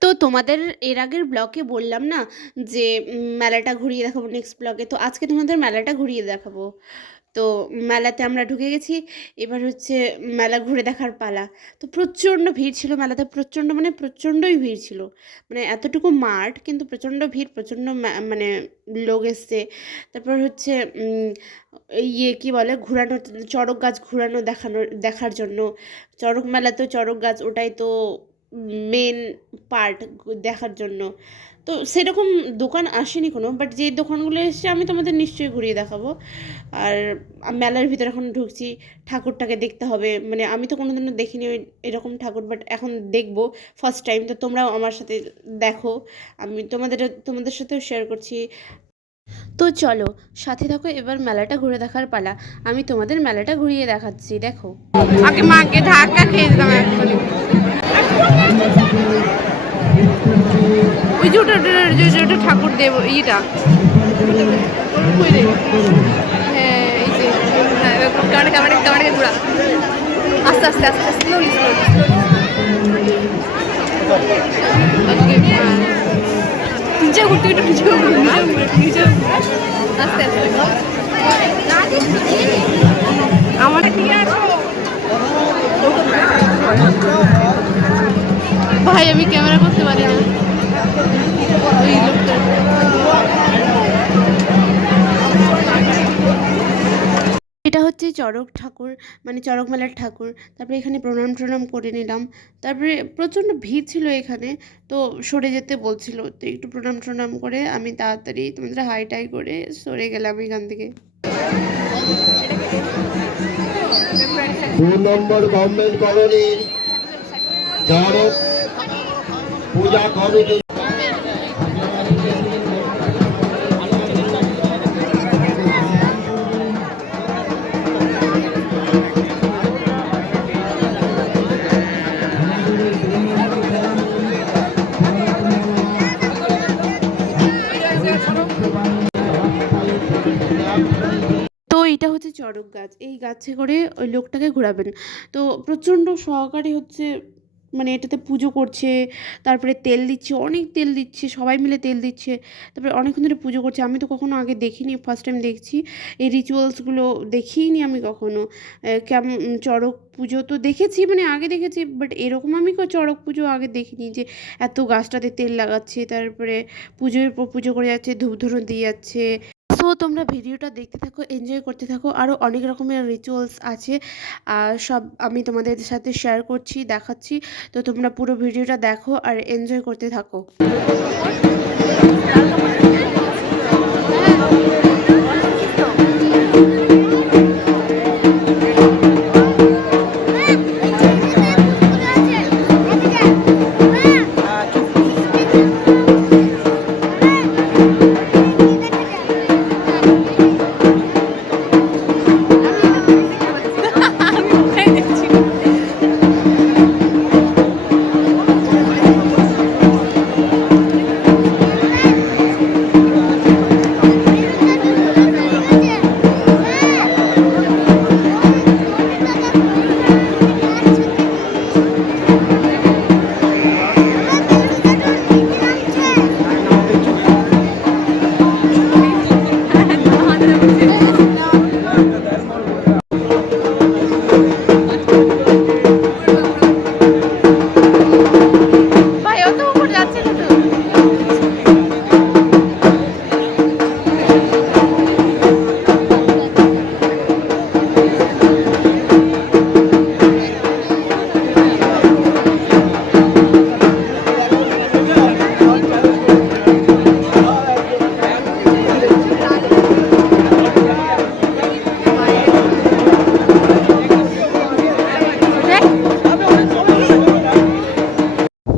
তো তোমাদের এর আগের ব্লগে বললাম না যে মেলাটা ঘুরিয়ে দেখাবো নেক্সট ব্লগে। তো আজকে তোমাদের মেলাটা ঘুরিয়ে দেখাবো। তো মেলাতে আমরা ঢুকে গেছি। এবার হচ্ছে মেলা ঘুরে দেখার পালা। তো প্রচণ্ড ভিড় ছিল মেলাতে, প্রচণ্ড মানে প্রচণ্ডই ভিড় ছিল। মানে এতটুকু মাঠ কিন্তু প্রচণ্ড ভিড়, প্রচণ্ড মানে লোক এসছে। তারপর হচ্ছে ইয়ে কী বলে ঘোরানো, চড়ক গাছ ঘোরানো দেখার জন্য। চড়ক মেলা তো চড়ক গাছ, ওটাই তো মেন পার্ট দেখার জন্য। তো সেরকম দোকান আসেনি কোনো, বাট যে দোকানগুলো এসছে আমি তোমাদের নিশ্চয়ই ঘুরিয়ে দেখাবো। আর মেলার ভিতরে এখন ঢুকছি, ঠাকুরটাকে দেখতে হবে। মানে আমি তো কোনোদিনও দেখিনি ওই এরকম ঠাকুর, বাট এখন দেখবো ফার্স্ট টাইম। তো তোমরাও আমার সাথে দেখো, আমি তোমাদের সাথেও শেয়ার করছি। তো চলো সাথে থাকো, এবার মেলাটা ঘুরে দেখার পালা। আমি তোমাদের মেলাটা ঘুরিয়ে দেখাচ্ছি, দেখো। আগে মাকে ধাক্কা খেয়ে দিলাম এক্ষুনি। ওই যে ওটা ঠাকুর দেব ইটা, হ্যাঁ এই যে ক্যামেরা ঘোরা, আস্তে আস্তে আস্তে স্লোলি স্লোলি নিচে ঘুরতে একটু নিচে আস্তে আস্তে আমার ভাই আমি ক্যামেরা করতে পারি না। ওই লোকটা এটা হচ্ছে চড়ক ঠাকুর, মানে চড়ক মেলার ঠাকুর। তারপরে এখানে প্রণাম করে নিলাম। তারপরে প্রচণ্ড ভিড় ছিল এখানে, তো সরে যেতে বলছিল। তো একটু প্রণাম করে আমি তাড়াতাড়ি তোমাদের হাই টাই করে সরে গেলাম এখান থেকে। 2 নম্বর গভর্নমেন্ট কলোনির চড়ক পূজা কমিটি। তো এটা হচ্ছে চড়ক গাছ, এই গাছে করে ওই লোকটাকে ঘোরাবেন। তো প্রচণ্ড সহকারে হচ্ছে মানে এটাতে পুজো করছে, তারপরে তেল দিচ্ছে, অনেক তেল দিচ্ছে, সবাই মিলে তেল দিচ্ছে। তারপরে অনেকক্ষণ ধরে পুজো করছে, আমি তো কখনো আগে দেখিনি, ফার্স্ট টাইম দেখছি। এই রিচুয়ালসগুলো দেখিনি আমি কখনো। কেমন চড়ক পুজো তো দেখেছি, মানে আগে দেখেছি, বাট এরকম আমি চড়ক পুজো আগে দেখিনি যে এত গাছটাতে তেল লাগাচ্ছে, তারপরে পুজোর পর পুজো করে যাচ্ছে, ধূপ ধুনো দিয়ে যাচ্ছে। সো তোমরা ভিডিওটা দেখতে থাকো, এনজয় করতে থাকো। আরও অনেক রকমের রিচুয়ালস আছে, আর সব আমি তোমাদের সাথে শেয়ার করছি, দেখাচ্ছি। তো তোমরা পুরো ভিডিওটা দেখো আর এনজয় করতে থাকো।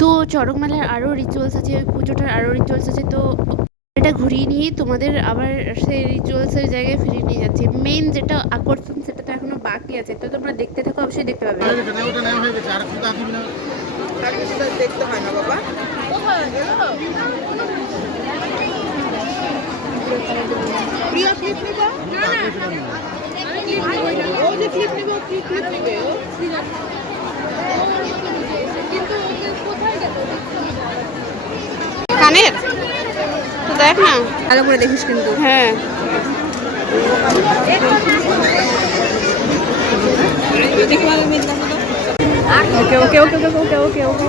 তো চড়ক মেলার আরও রিচুয়ালস আছে, পুজোটার আরও রিচুয়ালস আছে। তো এটা ঘুরিয়ে নিয়ে তোমাদের আবার সেই রিচুয়ালসের জায়গায় ফিরিয়ে নিয়ে যাচ্ছে। মেন যেটা আকর্ষণ সেটা তো এখনো বাকি আছে, তো তোমরা দেখতে থাকো, অবশ্যই দেখতে পাবে। দেখতে হয় না বাবা, প্রিয়া ক্লিপ নিবা? না ও যে ক্লিপ নিব, কি ক্লিপ নিবে ও? কিন্তু কোথায় গেল? দেখ না। ভালো করে দেখিস কিন্তু। হ্যাঁ ওকে ওকে ওকে ওকে ওকে ওকে ওকে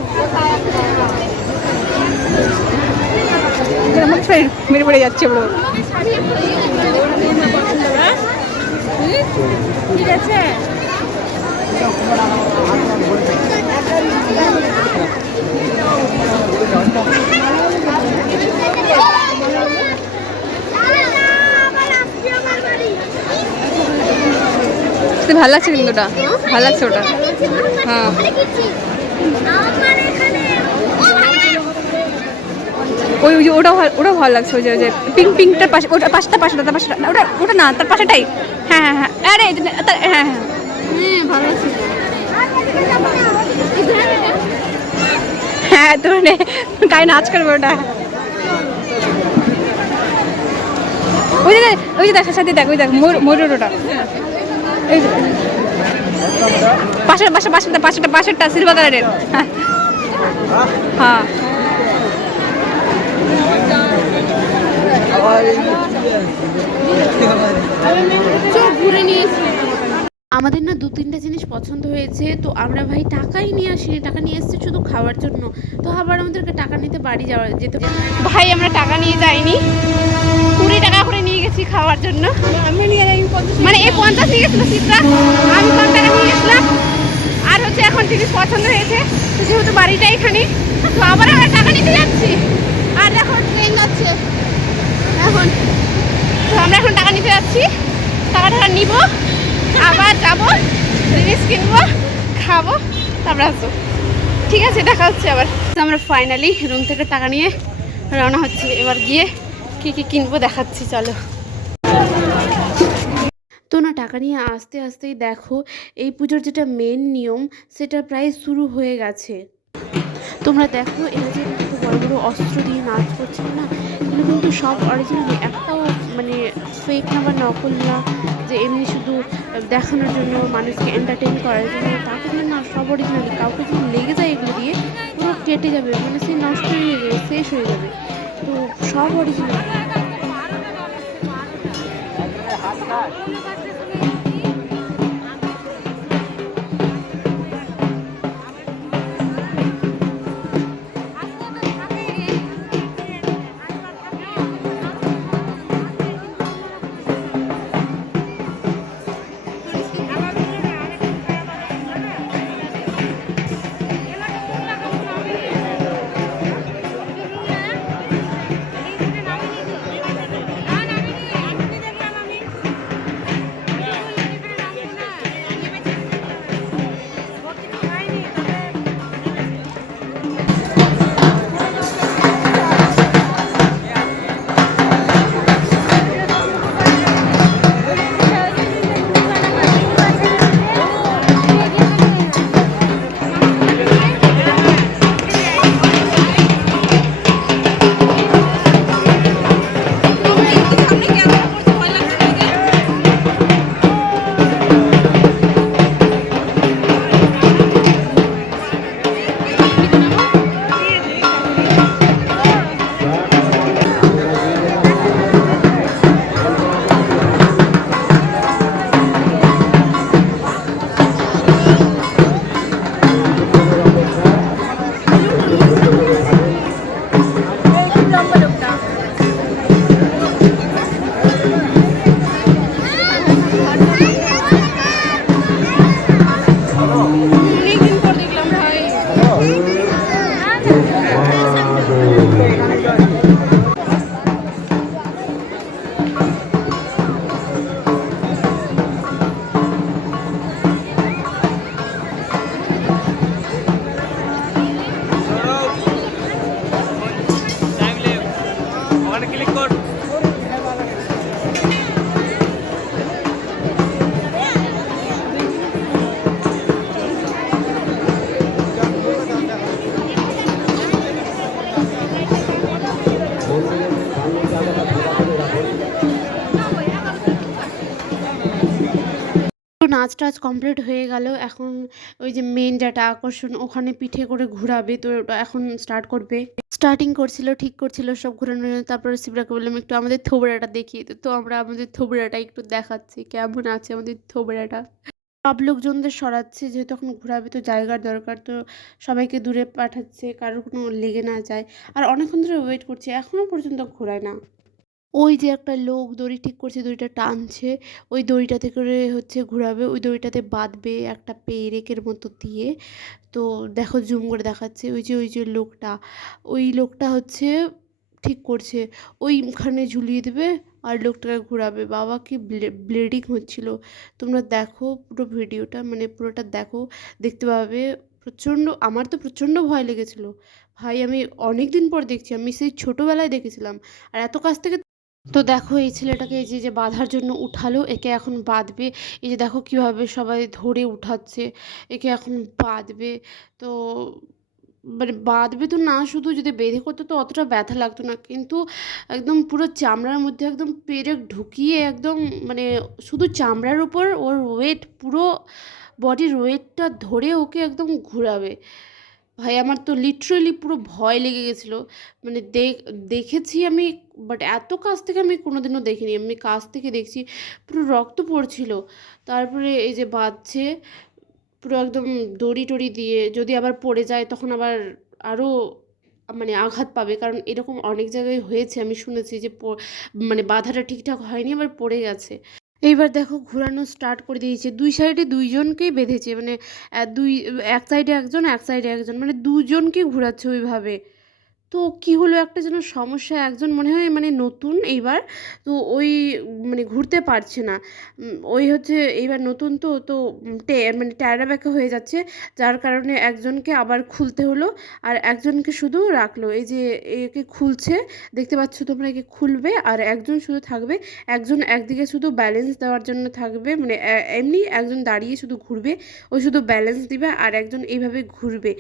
আমার ফ্রেন্ড মেরে পড়ে যাচ্ছে বড়। ঠিক আছে ভালো লাগছে কিন্তু ওটা ভালো লাগছে ওটা। হ্যাঁ ওই ওই যে ওটাও ভালো লাগছে ওই যে পিঙ্ক পিঙ্কটার পাশে ওটা পাশটা তার পাশটা না ওটা ওটা না তার পাশেটাই। হ্যাঁ হ্যাঁ হ্যাঁ আরে হ্যাঁ হ্যাঁ ভালো আছে। হ্যাঁ তো গায়ে নাচ করবে ওটা। ওই যে দেখ সাথে দেখ ওই দেখ ময়ূর ওটা এই যে পাশেরটা সিলভার কালারের। হ্যাঁ ঘুরে নিয়েছি। আমাদের না 2-3টা জিনিস পছন্দ হয়েছে, তো আমরা ভাই টাকাই নিয়ে আসিনি, টাকা নিয়ে এসেছি শুধু খাওয়ার জন্য। তো আবার আমাদেরকে টাকা নিতে বাড়ি যাওয়া যেতে। ভাই আমরা টাকা নিয়ে যাইনি, 20 টাকা করে নিয়ে গেছি খাওয়ার জন্য। আমি নিয়ে যাই মানে এই 50 নিয়ে গেছিল সিটটা, আমি 5 টাকা নিয়ে গেছিলাম। আর হচ্ছে এখন জিনিস পছন্দ হয়েছে, তো যেহেতু বাড়িটা এখানে, তো আবার আমরা টাকা নিতে যাচ্ছি। আর এখন ট্রেন যাচ্ছে এখন, তো আমরা এখন টাকা নিতে যাচ্ছি, টাকা নিব, আবার যাবো, জিনিস কিনবো, খাবো, তারপর আসবো। ঠিক আছে, দেখা হচ্ছে আবার। আমরা ফাইনালি রুম থেকে টাকা নিয়ে রওনা হচ্ছে। এবার গিয়ে কি কি কিনবো দেখাচ্ছি, চলো। তো না টাকা নিয়ে আস্তে আস্তেই দেখো এই পুজোর যেটা মেন নিয়ম সেটা প্রায় শুরু হয়ে গেছে। তোমরা দেখো এরা যে এত বড় বড় অস্ত্র দিয়ে নাচ করছে না, এগুলো কিন্তু সব অরিজিনালি, একটাও মানে ফেক না বা নকল না, যে এমনি শুধু দেখানোর জন্য, মানুষকে এন্টারটেইন করার জন্য, তা কিন্তু না, সব অরিজিনালি। কাউকে যদি লেগে যায় এগুলো দিয়ে পুরো কেটে যাবে, মানে সে নষ্ট হয়ে যাবে, শেষ হয়ে যাবে। তো সব অরিজিনাল। নাচ টাচ কমপ্লিট হয়ে গেল। এখন ওই যে মেন যেটা আকর্ষণ ওখানে পিঠে করে ঘুরাবে, তো ওটা এখন স্টার্ট করবে। স্টার্টিং করছিল, ঠিক করছিল সব ঘুরানো। তারপরে শিবরাকে বললাম একটু আমাদের থোবড়াটা দেখিয়ে দিতে, তো আমরা আমাদের থোবড়াটা একটু দেখাচ্ছি কেমন আছে আমাদের থোবড়াটা। সব লোকজনদের সরাচ্ছে, যেহেতু এখন ঘোরাবে তো জায়গার দরকার, তো সবাইকে দূরে পাঠাচ্ছে কারোর কোনো লেগে না যায়। আর অনেকক্ষণ ধরে ওয়েট করছি, এখনও পর্যন্ত ঘোরায় না। ওই যে একটা লোক দড়ি ঠিক করছে, দড়িটা টানছে, ওই দড়িটাতে করে হচ্ছে ঘোরাবে, ওই দড়িটাতে বাঁধবে একটা পেরেকের মতো দিয়ে। তো দেখো জুম করে দেখাচ্ছে, ওই যে লোকটা, ওই লোকটা হচ্ছে ঠিক করছে, ওইখানে ঝুলিয়ে দেবে আর লোকটাকে ঘোরাবে। বাবা কি ব্লিডিং হচ্ছিল, তোমরা দেখো পুরো ভিডিওটা, মানে পুরোটা দেখো, দেখতে পাবে। প্রচণ্ড, আমার তো প্রচণ্ড ভয় লেগেছিল ভাই। আমি অনেক দিন পর দেখছি, আমি সেই ছোটোবেলায় দেখেছিলাম আর এত কাছ থেকে। তো দেখো এই ছেলেটাকে এই যে বাঁধার জন্য উঠালো, একে এখন বাঁধবে। এই যে দেখো কিভাবে সবাই ধরে উঠাচ্ছে, একে এখন বাঁধবে। তো মানে বাঁধবে তো না, শুধু যদি বেঁধে করতো তো অতটা ব্যথা লাগতো না, কিন্তু একদম পুরো চামড়ার মধ্যে একদম পেরেক ঢুকিয়ে একদম, মানে শুধু চামড়ার উপর ওর ওয়েট, পুরো বডির ওয়েটটা ধরে ওকে একদম ঘুরাবে। ভাই আমার তো লিটারেলি পুরো ভয় লেগে গেছিলো। মানে দেখেছি আমি, বাট এত কাছ থেকে আমি কোনোদিনও দেখিনি। আমি কাছ থেকে দেখছি, পুরো রক্ত পড়ছিল। তারপরে এই যে বাঁধছে পুরো একদম দড়ি টড়ি দিয়ে, যদি আবার পড়ে যায় তখন আবার আরও মানে আঘাত পাবে, কারণ এরকম অনেক জায়গায় হয়েছে, আমি শুনেছি যে মানে বাধাটা ঠিকঠাক হয়নি, আবার পড়ে গেছে। এইবার দেখো ঘোরানো স্টার্ট করে দিয়েছে, দুই সাইডে দুইজনকেই বেঁধেছে, মানে এক সাইডে একজন, এক সাইডে একজন, মানে দুজনকে ঘোরাচ্ছে ওইভাবে। তো কি হলো, একটা যেন সমস্যা, একজন মনে হয় মানে নতুন এইবার, তো ওই মানে ঘুরতে পারছে না। ওই হচ্ছে এইবার নতুন, তো তো মানে ট্যারা ব্যাকা হয়ে যাচ্ছে, যার কারণে একজনকে আবার খুলতে হলো আর একজনকে শুধু রাখলো। এই যে একে খুলছে, দেখতে পাচ্ছ তোমরা, একে খুলবে আর একজন শুধু থাকবে। একজন একদিকে শুধু ব্যালেন্স দেওয়ার জন্য থাকবে, মানে এমনি একজন দাঁড়িয়ে শুধু ঘুরবে, ওই শুধু ব্যালেন্স দিবে আর একজন এইভাবে ঘুরবে।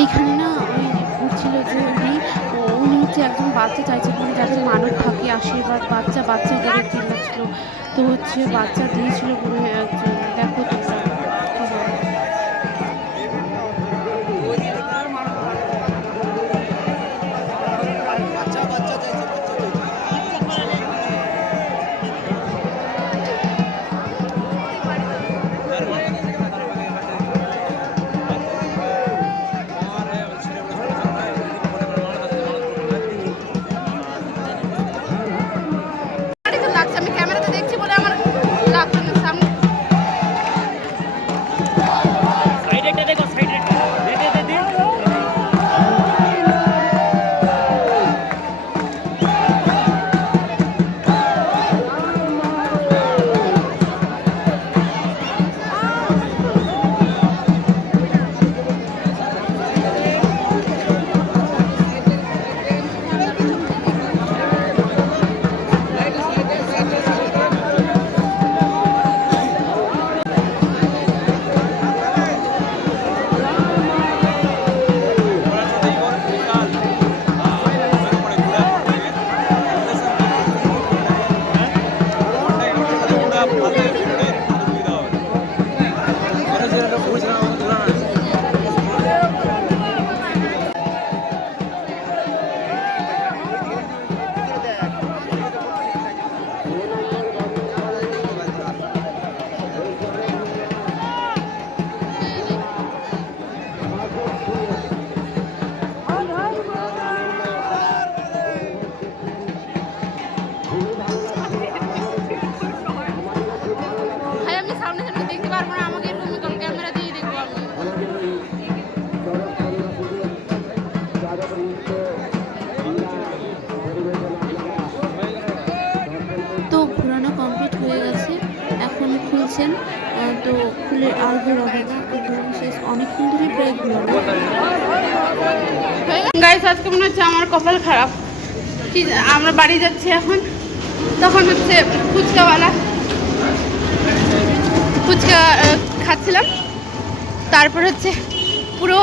এইখানে না ওই ঘুরছিল যে উনি হচ্ছে একজন বাচ্চা চাইছে, মানে যাদের মানত থাকে আশীর্বাদ, বাচ্চা করে চিল্লাচ্ছিল, তো হচ্ছে বাচ্চা দিয়েছিল মনে হয় একজন। দেখো তোমরা লাগছে, আমি ক্যামেরাতে দেখছি বলে আমার লাগছে না সামনে। ভাই আমি সামনে দেখতে পারবো না, আমাকে এরকম ক্যামেরা দিয়ে দেখবো আমি। তো ঘোরানো কমপ্লিট হয়ে গেছে, এখন খুলছেন। তো তো খুলে আর ঘোরা হয় না, তো ঘোরানো শেষ অনেকক্ষণ ধরে প্রায় ঘোরানো। গাইস আজকে মনে হচ্ছে আমার কপাল খারাপ, কি আমরা বাড়ি যাচ্ছি এখন, তখন হচ্ছে ফুচকাওয়ালা ফুচকা খাচ্ছিলাম, তারপর হচ্ছে পুরো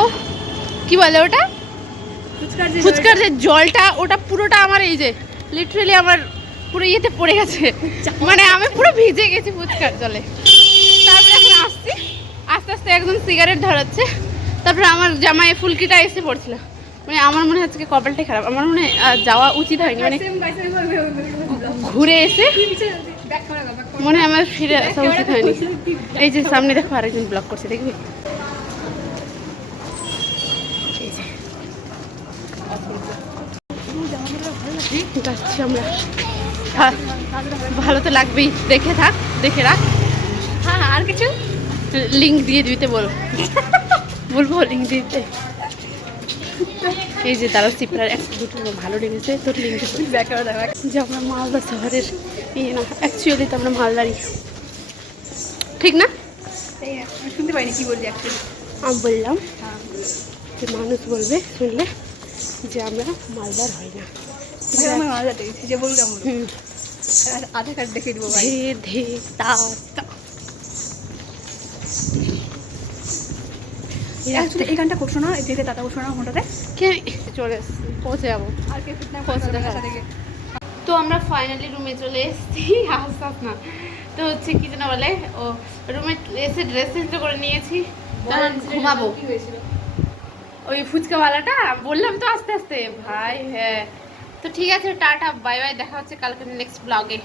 কি বলে ওটা ফুচকার যে জলটা ওটা পুরোটা আমার এই যে লিটারালি আমার পুরো ইয়েতে পড়ে গেছে, মানে আমি পুরো ভিজে গেছি ফুচকার জলে। তারপরে এখন আসছি, আস্তে আস্তে একদম সিগারেট ধরাচ্ছে, তারপরে আমার জামায় ফুলকিটা এসে পড়ছিল, মানে আমার মনে হচ্ছে কপালটাই খারাপ, আমার মনে হয় যাওয়া উচিত হয়নি, মানে ঘুরে এসে মনে হয় আমার ফিরে আসা উচিত হয়নি। এই যে সামনে দেখো আরেকজন ব্লগ করছে, দেখবি? যাচ্ছি আমরা, হ্যাঁ, ভালো তো লাগবেই, দেখে থাক, দেখে রাখ। হ্যাঁ আর কিছু লিঙ্ক দিয়ে দিতে বলবো লিঙ্ক দিতে। এই যে তারা সিপ্রার একটা দুটো ভালো লেগেছে, তোর লিঙ্ক যে আমরা মালদা শহরের ইয়ে না, অ্যাকচুয়ালি তো আমরা মালদারই, ঠিক না? শুনতে পাইনি কি বললি অ্যাকচুয়ালি। আমি বললাম যে মানুষ বলবে শুনলে যে আমরা মালদার হই না, আমার মালদাতে যে বললাম আধার কার্ড দেখে দিব ভাই। ধে ধে তা তা। এই গানটা করছো না, যেতে দাদা করছো না ওটাতে কে চলে এসছি, পৌঁছে যাবো। আর কে পৌঁছে দেখা থেকে তো আমরা ফাইনালি রুমে চলে এসেছি, আস্তে না তো হচ্ছে কি যেন বলে, ও রুমে এসে ড্রেস চেঞ্জ করে নিয়েছি, তখন ঘুমাবো। কি হয়েছিল? ওই ফুচকাওয়ালাটা বললাম তো আস্তে আস্তে ভাই, হ্যাঁ। তো ঠিক আছে, টাটা বাই বাই, দেখা হচ্ছে কালকে নেক্সট ব্লগে।